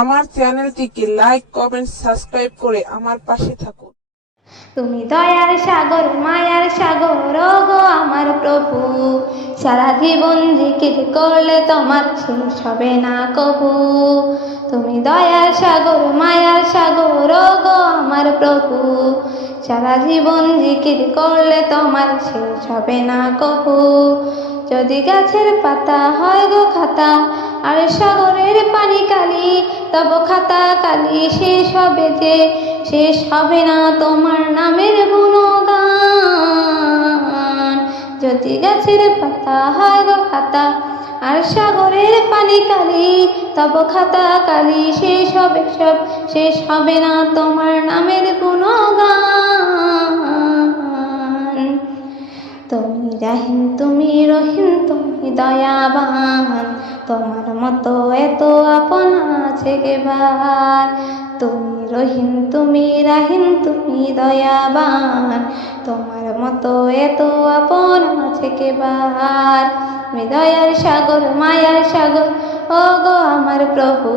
আমার চ্যানেলটিকে like, comment, subscribe করে আমার পাশে থাকুন। তুমি দয়ার সাগর, মায়ার সাগর গো আমার প্রভু। সারা জীবন জিকির করলে তোমার শেষ হবে না কবু। তুমি দয়ার সাগর, মায়ার সাগর গো আমার প্রভু। সারা জীবন জিকির করলে তোমার শেষ হবে না কবু। যদি গাছের পাতা হয় গো খাতা, আর সাগরের পানি কালি তব খাতা কালি শেষ হবে যে, শেষ হবে না তোমার নামের গুণগান। যদি গাছের পাতা হয় গো খাতা আর সাগরের পানি কালি, তব খাতা কালি শেষ হবে সব, শেষ হবে না তোমার নামের গুণগান। তুমি রাহিম, তুমি রহিম, তুমি দয়াবান, তোমার মতো এত আপন আছে কেবার তুমি রহিম, তুমি রাহিম, তুমি দয়াবান। তোমার মতো এত আপন আছে কেবার তুমি দয়ার সাগর, মায়ার সাগর ও গো আমার প্রভু।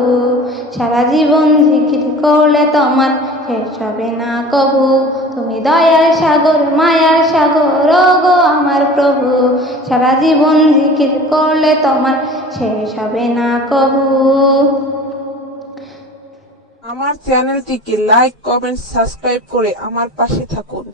সারা জীবন জিকির করলে তোমার, শেষ হবে না কবু। তুমি দয়ার সাগর, মায়ার সাগর ও গো আমার প্রভু। সারা জীবন জিকির করলে তোমার, শেষ হবে না কবু। আমার চ্যানেলটিকে লাইক কমেন্ট সাবস্ক্রাইব করে আমার পাশে থাকুন।